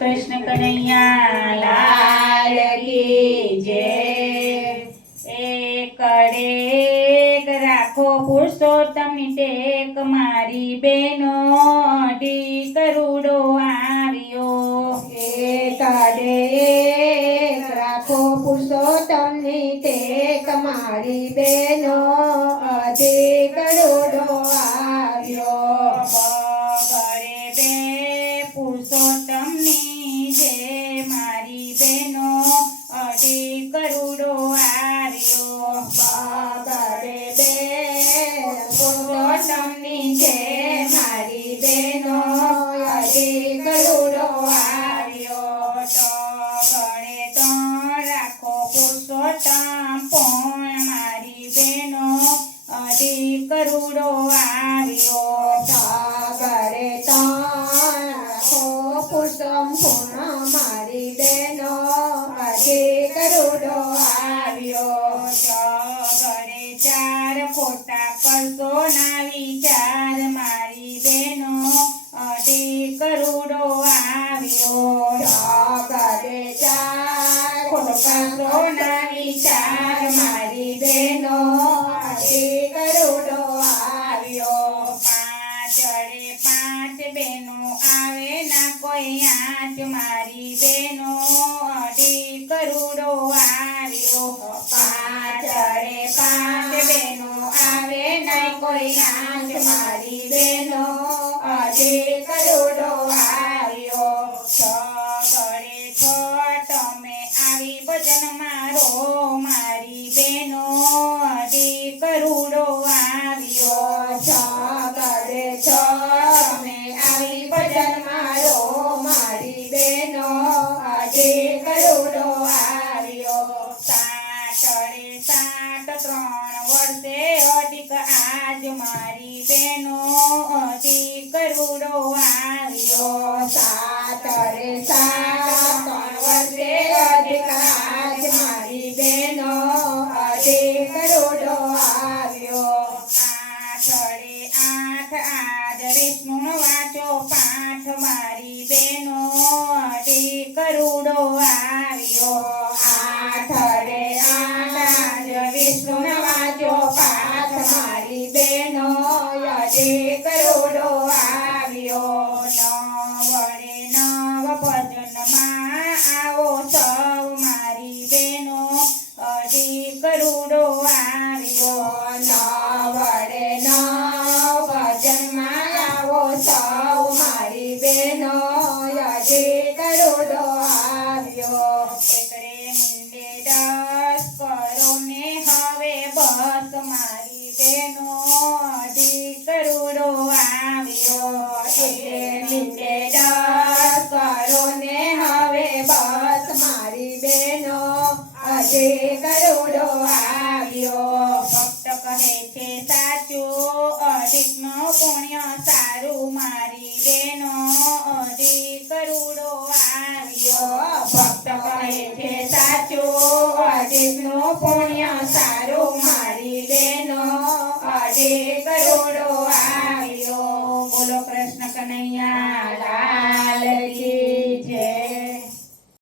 કૃષ્ણ કનૈયા લાલ કી જય। એક રાખો પુરુષોત્તમ ટેક મારી બેનો ડી કરુડો આવ્યો। એક રાખો પુરુષોત્તમ ટેક મારી બેનો અઢી કરોડો આવ્યો। બગડે બે પુરુષોત્તમની જે મારી બેનો અઢી કરોડો આવ્યો। બગડે બે પુરુષોત્તમની જે મારી બેનો અઢી કરોડો આવ્યો। તો ગળે તો રાખો પુરુષોત્તમ પણ મારી બેનો અઢી કરોડો આવ્યો। સાગરે રાખો પુરુષોત્તમ પૂર્ણ મારી બેનો અઢી કરોડો આવ્યો। ગળે ચાર ખોટા કરશો ના વિચાર મારી બેનો અઢી કરોડો આવ્યો। સાગરે ચાર ખોટા ના વિચાર મારી બેનો અઢી કરોડો આવ્યો। પાંચડે પાંચ બેનો આવે ના કોઈ આંચ મારી બેનો અઢી કરોડો આવ્યો। પાંચડે પાંચ બેનો આવે નહીં કોઈ આંચ મારી બેનો અઢી કરોડો આવ્યો। ગળે છ તમે આવી ભજન મારો મારી બેનો અઢી કરોડો આવ્યો। સાગરે તમે આવી ભજન મારો મારી બેનો અઢી કરોડો આવ્યો। સાતડે સાત 3 વર્ષે અધિક આજ મારી બેનો અઢી કરોડો આવ્યો। સાતરે સાત 3 વર્ષે અધિક આજ મારી બેનો અઢી કરોડો આવ્યો। આઠડે આઠ આજ વિષ્ણુ વાંચો પાઠ મારી બેનો અઢી કરોડો આવ્યો। આઠરે આઠ વિષ્ણુ વાંચો પાઠ મારી બેનો અઢી કરોડો આવ્યો। નવડે નવ ભજનમાં આવો સૌ મારી બેનો અઢી કરોડો આવ્યો। નવડે નવ ભજનમાં આવો સૌ મારી બેનો અઢી કરોડો આવ્યો। એકડે મીંડે 10 કરો ને હવે બસ મારી બેનો અઢી કરોડો આવ્યો। એટલે મીંડે 10 કરો ને હવે બસ મારી બેનો અઢી કરોડો આવ્યો। ભક્ત કહે છે સાચું અધિકનો પુણ્ય સારું